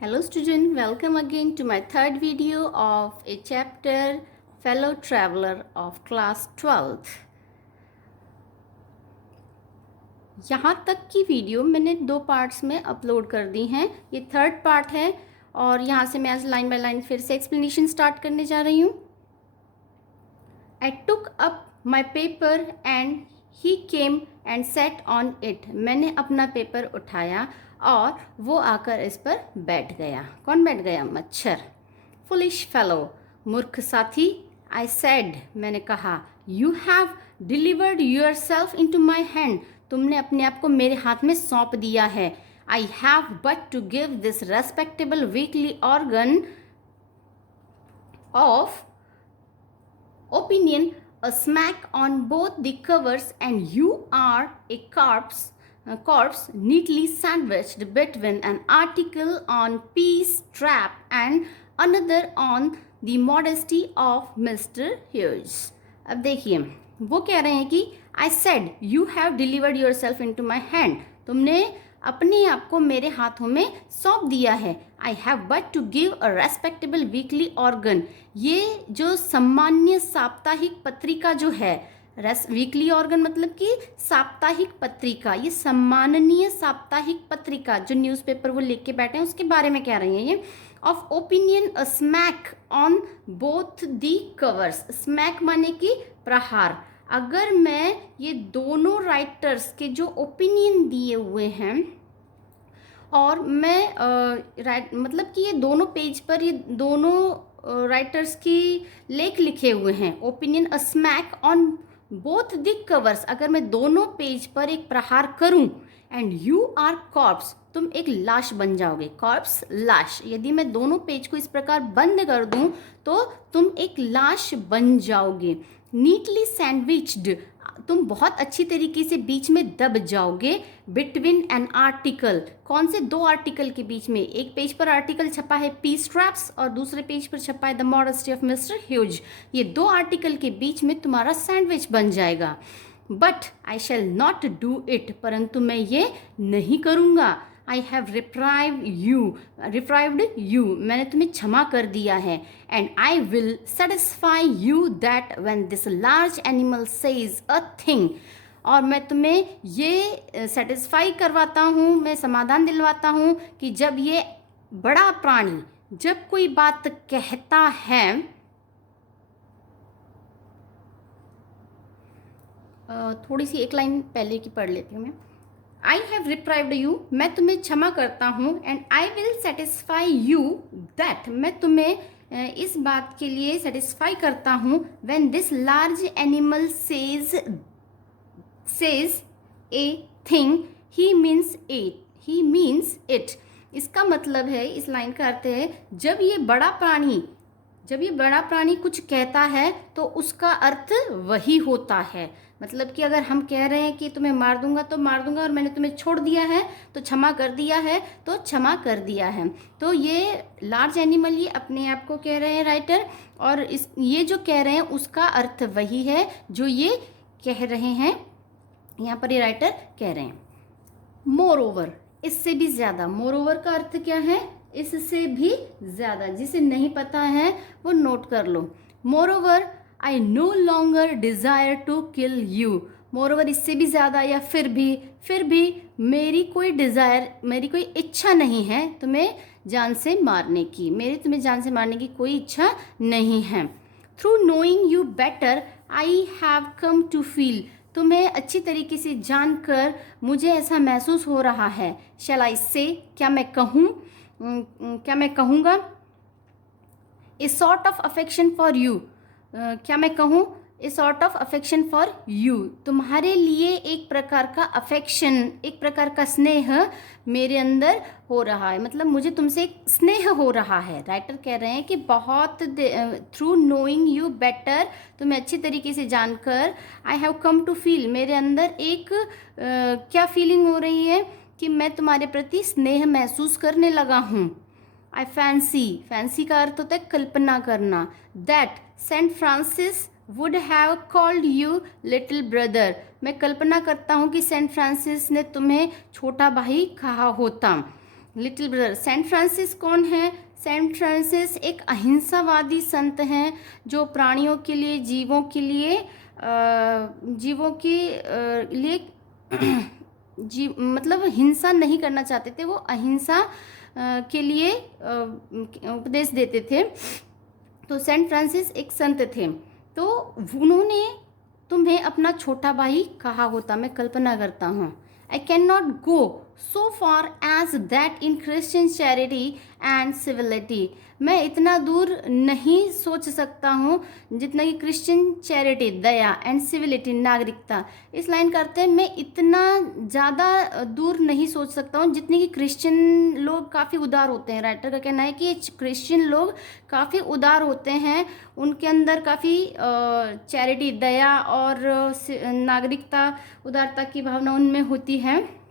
Hello student, welcome again to my third video of a chapter Fellow Traveler of class 12th. यहाँ तक की video मैंने 2 parts में upload कर दी हैं. ये थर्ड पार्ट है और यहाँ से मैं आज लाइन बाय लाइन फिर से एक्सप्लेनेशन स्टार्ट करने जा रही हूँ. I took up my paper and he came and sat on it. मैंने अपना पेपर उठाया और वो आकर इस पर बैठ गया. कौन बैठ गया? मच्छर. Foolish fellow, मूर्ख साथी. I said, मैंने कहा. You have delivered yourself into my hand. तुमने अपने आप को मेरे हाथ में सौंप दिया है. I have but to give this respectable weekly organ of opinion a smack on both the covers and you are a corpse neatly sandwiched between an article on peace trap and another on the modesty of Mr. Hughes. अब देखिए वो कह रहे हैं कि I said you have delivered yourself into my hand. तुमने अपने आप को मेरे हाथों में सौंप दिया है. I have but to give a respectable weekly organ. ये जो सम्मान्य साप्ताहिक पत्रिका जो है, वीकली ऑर्गन मतलब कि साप्ताहिक पत्रिका, ये सम्माननीय साप्ताहिक पत्रिका जो न्यूज़पेपर वो लेके बैठे हैं उसके बारे में कह रही हैं ये. Of opinion a smack on both the covers. Smack माने कि प्रहार. अगर मैं ये दोनों राइटर्स के जो ओपिनियन दिए हुए हैं और मैं मतलब कि ये दोनों पेज पर ये दोनों राइटर्स की लेख लिखे हुए हैं. Opinion a smack on both the covers. अगर मैं दोनों पेज पर एक प्रहार करूं एंड यू आर कॉर्प्स, तुम एक लाश बन जाओगे. कॉर्प्स, लाश. यदि मैं दोनों पेज को इस प्रकार बंद कर दूं तो तुम एक लाश बन जाओगे. नीटली सैंडविच्ड, तुम बहुत अच्छी तरीके से बीच में दब जाओगे. बिटवीन एन आर्टिकल, कौन से 2 आर्टिकल के बीच में? एक पेज पर आर्टिकल छपा है पीस ट्रैप्स और दूसरे पेज पर छपा है the modesty of mister huge. ये 2 आर्टिकल के बीच में तुम्हारा सैंडविच बन जाएगा. But I shall not do it, परंतु मैं ये नहीं करूँगा. आई हैव रिप्राइव्ड यू, मैंने तुम्हें क्षमा कर दिया है. And I will satisfy you that when this large animal says a thing. और मैं तुम्हें ये सेटिस्फाई करवाता हूँ, मैं समाधान दिलवाता हूँ कि जब ये बड़ा प्राणी जब कोई बात कहता है, थोड़ी सी एक लाइन पहले की पढ़ लेती हूँ मैं. आई हैव रिप्राइव्ड यू, मैं तुम्हें क्षमा करता हूँ. And I will satisfy you that, मैं तुम्हें इस बात के लिए सेटिस्फाई करता हूँ. When this large animal says a thing he means it. इसका मतलब है, इस लाइन का अर्थ है, जब ये बड़ा प्राणी कुछ कहता है तो उसका अर्थ वही होता है. मतलब कि अगर हम कह रहे हैं कि तुम्हें मार दूंगा तो मार दूंगा और मैंने तुम्हें छोड़ दिया है तो क्षमा कर दिया है तो क्षमा कर दिया है. तो ये लार्ज एनिमल ये अपने आप को कह रहे हैं राइटर, और ये जो कह रहे हैं उसका अर्थ वही है जो ये कह रहे हैं. यहाँ पर ये राइटर कह रहे हैं. मोर ओवर, इससे भी ज़्यादा. मोर ओवर का अर्थ क्या है? इससे भी ज़्यादा. जिसे नहीं पता है वो नोट कर लो. Moreover I no longer desire to kill you. Moreover इससे भी ज़्यादा या फिर भी मेरी कोई इच्छा नहीं है तुम्हें जान से मारने की. मेरी तुम्हें जान से मारने की कोई इच्छा नहीं है. Through knowing you better I have come to feel. तुम्हें अच्छी तरीके से जानकर मुझे ऐसा महसूस हो रहा है. शैल आई से, क्या मैं कहूँगा. A sort of affection for you, क्या मैं कहूँ? A sort of affection for you, तुम्हारे लिए एक प्रकार का अफेक्शन, एक प्रकार का स्नेह मेरे अंदर हो रहा है. मतलब मुझे तुमसे एक स्नेह हो रहा है. राइटर कह रहे हैं कि बहुत थ्रू नोइंग यू बेटर, तुम्हें अच्छी तरीके से जानकर, I have come to feel, मेरे अंदर एक क्या फीलिंग हो रही है कि मैं तुम्हारे प्रति स्नेह महसूस करने लगा हूँ. आई फैंसी का अर्थ होता है कल्पना करना. That Saint Francis would have called you little brother, मैं कल्पना करता हूँ कि सेंट फ्रांसिस ने तुम्हें छोटा भाई कहा होता. Little brother. सेंट फ्रांसिस कौन है? सेंट फ्रांसिस एक अहिंसावादी संत हैं जो प्राणियों के लिए, जीवों के लिए, जीवों के लिए मतलब हिंसा नहीं करना चाहते थे। वो अहिंसा के लिए उपदेश देते थे। तो सेंट फ्रांसिस एक संत थे। तो उन्होंने तुम्हें अपना छोटा भाई कहा होता, मैं कल्पना करता हूँ। I cannot go so far as that in Christian charity and civility. मैं इतना दूर नहीं सोच सकता हूँ जितना कि Christian charity, Daya, and civility, नागरिकता। इस लाइन करते हैं मैं इतना ज़्यादा दूर नहीं सोच सकता हूँ जितने कि क्रिश्चियन लोग काफ़ी उदार होते हैं। राइटर का कहना है कि क्रिश्चियन लोग काफ़ी उदार होते हैं, उनके अंदर काफ़ी चैरिटी, दया और नागरिकता, उदारता की भावना उनमें होती है।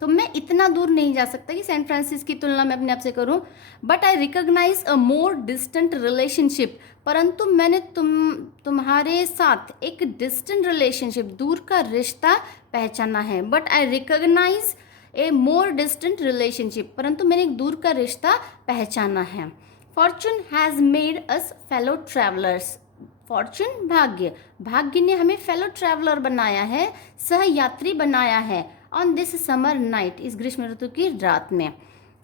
तो मैं इतना दूर नहीं जा सकता कि सेंट फ्रांसिस की तुलना मैं अपने आप से करूं। But I recognise a more distant relationship, परंतु मैंने तुम्हारे साथ एक डिस्टेंट रिलेशनशिप, दूर का रिश्ता पहचाना है। But I recognise a more distant relationship, परंतु मैंने एक दूर का रिश्ता पहचाना है। Fortune has made us fellow travellers. Fortune, भाग्य, भाग्य ने हमें फेलो ट्रैवलर बनाया है, सहयात्री बनाया है। ऑन दिस समर नाइट, इस ग्रीष्म ऋतु की रात में।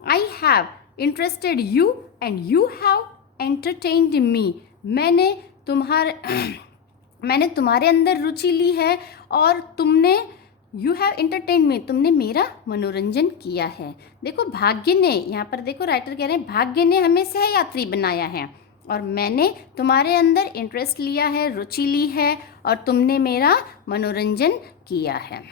I have interested you and you have entertained me. मैंने तुम्हारे अंदर रुचि ली है और तुमने, यू हैव एंटरटेन्ड मी, तुमने मेरा मनोरंजन किया है। देखो भाग्य ने, यहाँ पर देखो राइटर कह रहे हैं भाग्य ने हमें सहयात्री बनाया है और मैंने तुम्हारे अंदर इंटरेस्ट लिया है, रुचि ली है और तुमने मेरा मनोरंजन किया है।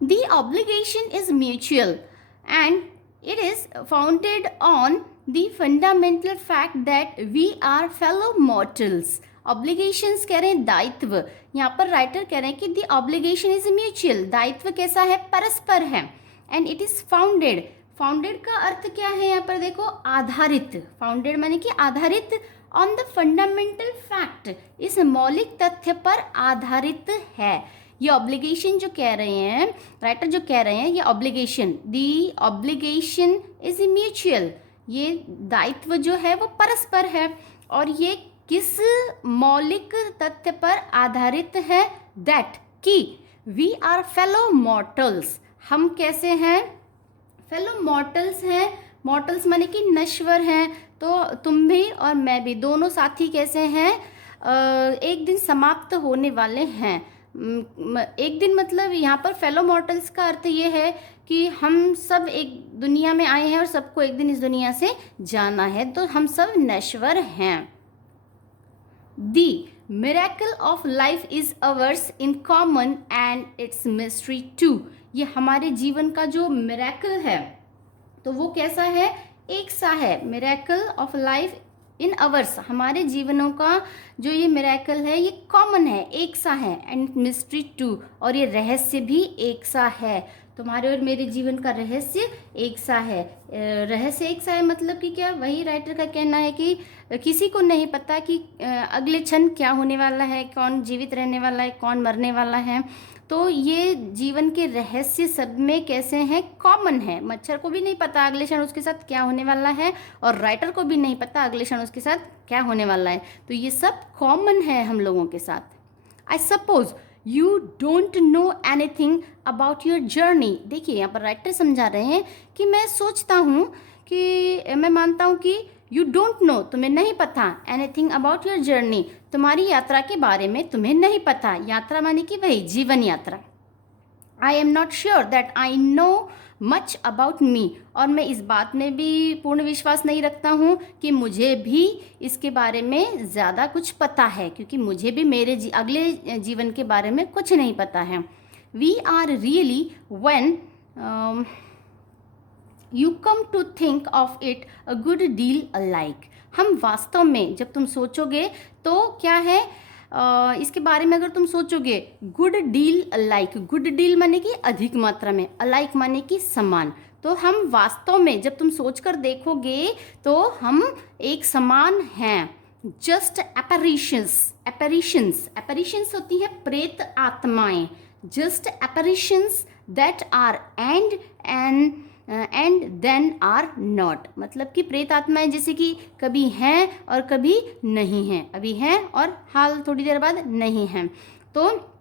The obligation is mutual and it is founded on the fundamental fact that we are fellow mortals. Obligations कह रहे हैं दायित्व, यहाँ पर राइटर कह रहे हैं कि the obligation is mutual, दायित्व कैसा है? परस्पर है। and it is founded, founded का अर्थ क्या है? यहाँ पर देखो आधारित, फाउंडेड माने कि आधारित, ऑन द फंडामेंटल फैक्ट, इस मौलिक तथ्य पर आधारित है। ये ऑब्लिगेशन जो कह रहे हैं, राइटर जो कह रहे हैं, ये obligation, the obligation is mutual, ये दायित्व जो है वो परस्पर है। और ये किस मौलिक तथ्य पर आधारित है? दैट, कि वी आर फेलो मॉर्टल्स, हम कैसे हैं? फेलो मॉर्टल्स हैं। मॉर्टल्स माने कि नश्वर हैं। तो तुम भी और मैं भी, दोनों साथी कैसे हैं? एक दिन समाप्त होने वाले हैं। एक दिन मतलब यहाँ पर फेलो मॉर्टल्स का अर्थ ये है कि हम सब एक दुनिया में आए हैं और सबको एक दिन इस दुनिया से जाना है, तो हम सब नश्वर हैं। The miracle of life is ours in common and its mystery too. ये हमारे जीवन का जो मिरेकल है तो वो कैसा है? एक सा है। Miracle of life in ours, हमारे जीवनों का जो ये मिरेकल है ये कॉमन है, एक सा है। एंड मिस्ट्री टू, और ये रहस्य भी एक सा है। तुम्हारे और मेरे जीवन का रहस्य एक सा है। रहस्य एक सा है मतलब कि क्या? वही राइटर का कहना है कि किसी को नहीं पता कि अगले क्षण क्या होने वाला है, कौन जीवित रहने वाला है, कौन मरने वाला है। तो ये जीवन के रहस्य सब में कैसे हैं? कॉमन है। मच्छर को भी नहीं पता अगले क्षण उसके साथ क्या होने वाला है, और राइटर को भी नहीं पता अगले क्षण उसके साथ क्या होने वाला है। तो ये सब कॉमन है हम लोगों के साथ। I suppose you don't know anything about your journey. देखिए यहाँ पर राइटर समझा रहे हैं कि मैं सोचता हूँ कि मैं मानता हूँ कि यू डोंट नो, तुम्हें नहीं पता, एनीथिंग अबाउट योर जर्नी, तुम्हारी यात्रा के बारे में तुम्हें नहीं पता। यात्रा माने कि वही जीवन यात्रा। I am not sure that I know much about me, और मैं इस बात में भी पूर्ण विश्वास नहीं रखता हूँ कि मुझे भी इसके बारे में ज़्यादा कुछ पता है, क्योंकि मुझे भी मेरे अगले जीवन के बारे में कुछ नहीं पता है। We are really when you come to think of it a good deal alike. हम वास्तव में, जब तुम सोचोगे तो क्या है, इसके बारे में अगर तुम सोचोगे, good deal alike, good deal माने कि अधिक मात्रा में, अलाइक माने कि समान। तो हम वास्तव में जब तुम सोचकर देखोगे तो हम एक समान हैं। जस्ट एपरिशंस, एपरिशंस होती है प्रेत आत्माएं। Just apparitions that are and and then are not, मतलब कि प्रेत आत्माएं जैसे कि कभी हैं और कभी नहीं हैं, अभी हैं और हाल थोड़ी देर बाद नहीं हैं। तो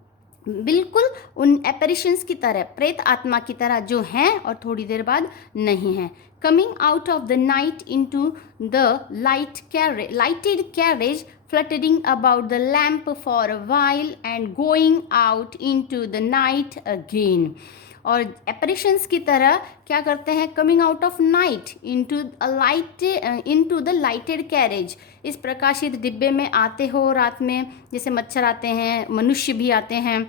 बिल्कुल उन एपेरिशंस की तरह, प्रेत आत्मा की तरह जो हैं और थोड़ी देर बाद नहीं हैं। Coming out of the night into the lighted carriage fluttering about the lamp for a while and going out into the night again। और एपरेशंस की तरह क्या करते हैं, coming out of night into the lighted carriage, इस प्रकाशित डिब्बे में आते हो रात में, जैसे मच्छर आते हैं, मनुष्य भी आते हैं।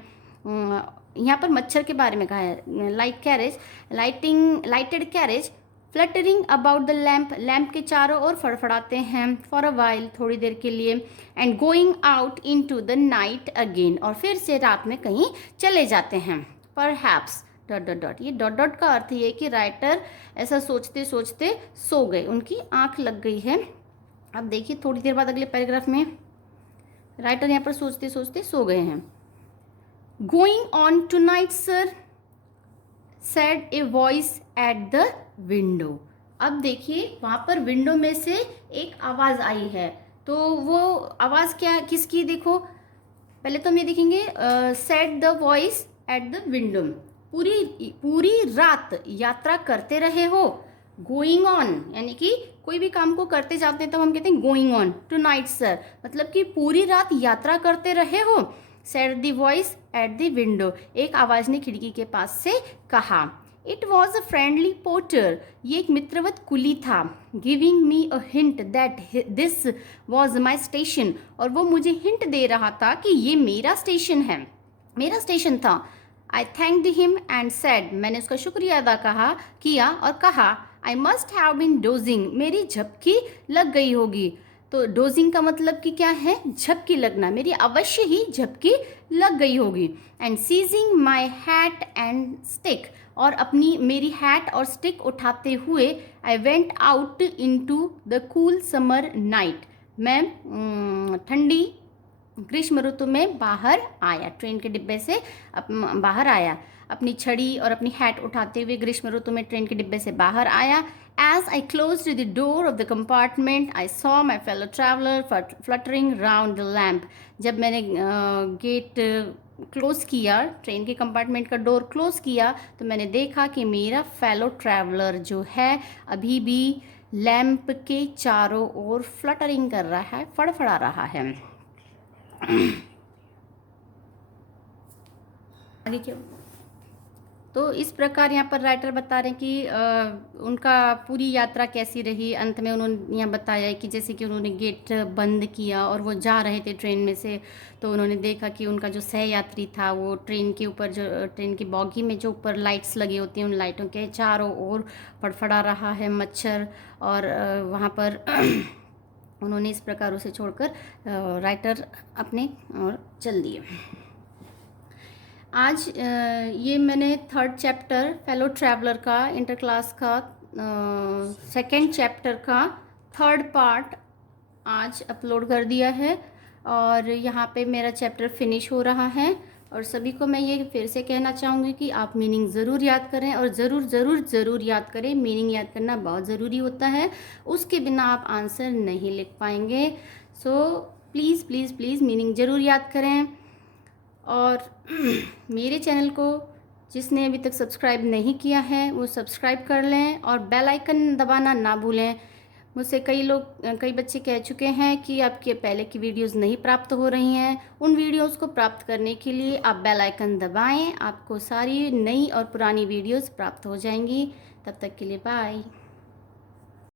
यहाँ पर मच्छर के बारे में कहा है। Lighted carriage fluttering about the lamp के चारों ओर फड़फड़ाते हैं, फॉर अ वाइल थोड़ी देर के लिए, and going out into the night again, और फिर से रात में कहीं चले जाते हैं। परहैप्स डॉट डॉट डॉट, ये डॉट डॉट का अर्थ ये कि राइटर ऐसा सोचते सोचते सो गए, उनकी आंख लग गई है। अब देखिए थोड़ी देर बाद अगले पैराग्राफ में राइटर यहाँ पर सोचते सोचते सो गए हैं। Going on tonight sir, said a voice at the window. अब देखिए वहाँ पर विंडो में से एक आवाज़ आई है, तो वो आवाज़ क्या किसकी, देखो पहले तो हम ये देखेंगे, said the voice at the window, पूरी रात यात्रा करते रहे हो। गोइंग ऑन यानी कि कोई भी काम को करते जाते हैं तो हम कहते हैं going on tonight sir, मतलब कि पूरी रात यात्रा करते रहे हो। Said the voice at the window, एक आवाज़ ने खिड़की के पास से कहा। It was a friendly porter, ये एक मित्रवत कुली था। Giving me a hint that this was my station, और वो मुझे हिंट दे रहा था कि ये मेरा स्टेशन है, मेरा स्टेशन था। I thanked him and said, मैंने उसका शुक्रिया अदा किया और कहा, I must have been dozing, मेरी झपकी लग गई होगी। तो डोजिंग का मतलब कि क्या है, झपकी लगना, मेरी अवश्य ही झपकी लग गई होगी। And seizing my hat and stick, और अपनी मेरी हैट और स्टिक उठाते हुए, I went out into the cool summer night, मैं ठंडी ग्रीष्म ऋतु में बाहर आया, ट्रेन के डिब्बे से बाहर आया, अपनी छड़ी और अपनी हैट उठाते हुए ग्रीष्म ऋतु में ट्रेन के डिब्बे से बाहर आया। As I closed the door of the compartment, I saw my fellow traveler fluttering round the lamp। जब मैंने गेट क्लोज किया, ट्रेन के कंपार्टमेंट का डोर क्लोज किया, तो मैंने देखा कि मेरा फेलो ट्रैवलर जो है अभी भी लैम्प के चारों ओर फ्लटरिंग कर रहा है, फड़फड़ा रहा है। आगे क्या, तो इस प्रकार यहाँ पर राइटर बता रहे हैं कि उनका पूरी यात्रा कैसी रही। अंत में उन्होंने यहाँ बताया कि जैसे कि उन्होंने गेट बंद किया और वो जा रहे थे ट्रेन में से, तो उन्होंने देखा कि उनका जो सह यात्री था वो ट्रेन के ऊपर, जो ट्रेन की बॉगी में जो ऊपर लाइट्स लगी होती हैं, उन लाइटों के चारों ओर फड़फड़ा रहा है मच्छर, और वहाँ पर उन्होंने इस प्रकार उसे छोड़कर राइटर अपने और चल दिए। आज ये मैंने थर्ड चैप्टर फेलो ट्रैवलर का, इंटर क्लास का सेकंड चैप्टर का थर्ड पार्ट आज अपलोड कर दिया है, और यहाँ पे मेरा चैप्टर फिनिश हो रहा है। और सभी को मैं ये फिर से कहना चाहूँगी कि आप मीनिंग ज़रूर याद करें, और ज़रूर याद करें। मीनिंग याद करना बहुत ज़रूरी होता है, उसके बिना आप आंसर नहीं लिख पाएंगे। सो प्लीज़ मीनिंग ज़रूर याद करें। और मेरे चैनल को जिसने अभी तक सब्सक्राइब नहीं किया है वो सब्सक्राइब कर लें, और बेल आइकन दबाना ना भूलें। मुझसे कई बच्चे कह चुके हैं कि आपके पहले की वीडियोस नहीं प्राप्त हो रही हैं। उन वीडियोस को प्राप्त करने के लिए आप बेल आइकन दबाएं, आपको सारी नई और पुरानी वीडियोस प्राप्त हो जाएंगी। तब तक के लिए बाय।